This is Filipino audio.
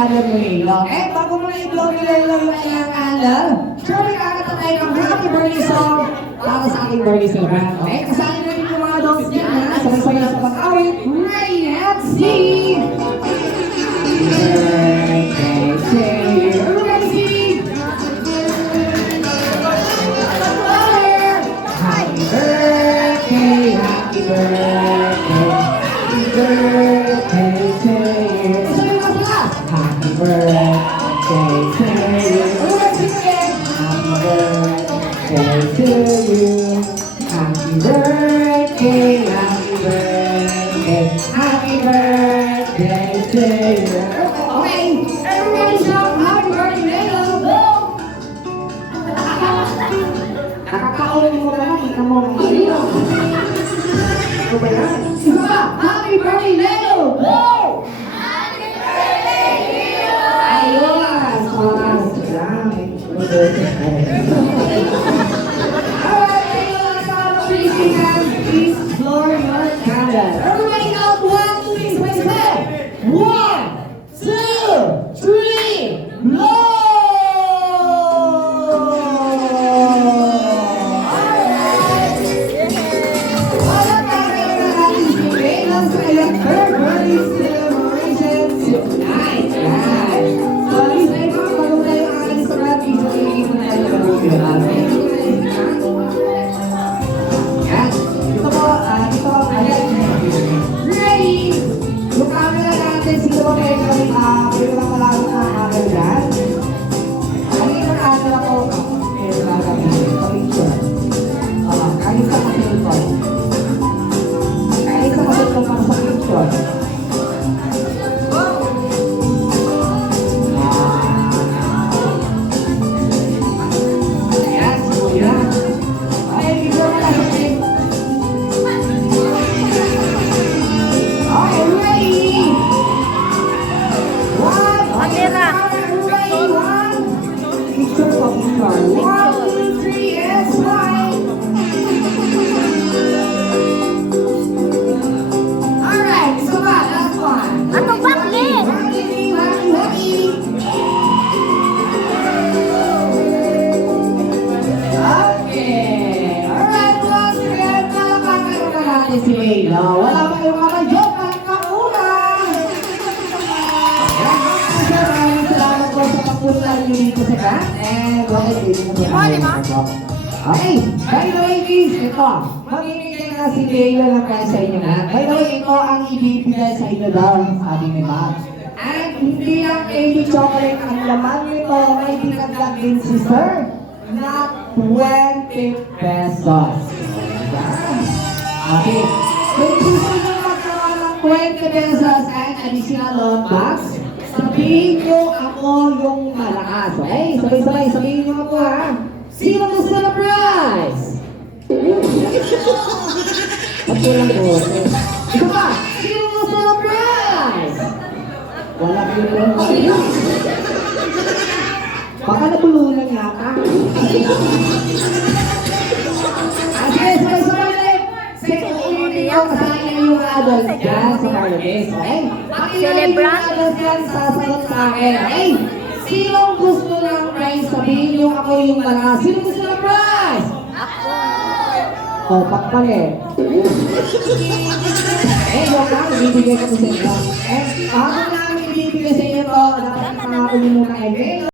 alam mo Lilo. Eh, bago mo na i-blow ni Lilo yung kanyang candle, sure, kakanta tayo ng happy birthday song para sa aking birthday celebrant. Okay, kasali natin yung mga dogs niya na sabay-sabay na sa pag-awit. Ready, let's see! Nakakaulan mo na lang, ikaw mo ang marino. Ano ba yan? Isa! Happy birthday, Lelo! Happy birthday, Lelo! Ayun! Salamat! Alright, Lelo, let's all please be hands, please blow your candle. Everybody count 1, 2, 3, wait, say! 1, 2, 3, blow! Si Lelo. Wala pa yung mga joke ang kauna. Maraming salamat po sa pagpunta niyo dito sa kan. And okay, by the way guys, ito. Mamimigay na si Lelo ng kaya sa inyo na. By the way, ito ang ibibigay sa inyo daw, sabi ni Bob. At hindi ang candy chocolate ang laman nito, may dinagdag din si Sir na 20 pesos. Okay. Kung gusto nyo magkaroon ng 20 pesos and additional loan box, sabihin nyo ako yung malakas. Okay? Sabay-sabay, sabihin nyo ako ha. Sino gusto na prize? Ako lang po. Ito pa, sino gusto na prize? Wala ko yung baka nabulunan yata. Okay, sabay-sabay. Kasama yung adult dyan sa Carlos, okay? Pakilayin yung adult dyan, sasagot sa akin, okay? Sinong gusto ng prize? Sabihin nyo ako yung malakas. Sino gusto ng prize? Ako! O, pakpal eh. Yung lang, ibibigay ko sa inyo. Ako namin ibibigay sa inyo to, dapat nakakuli muna kayo.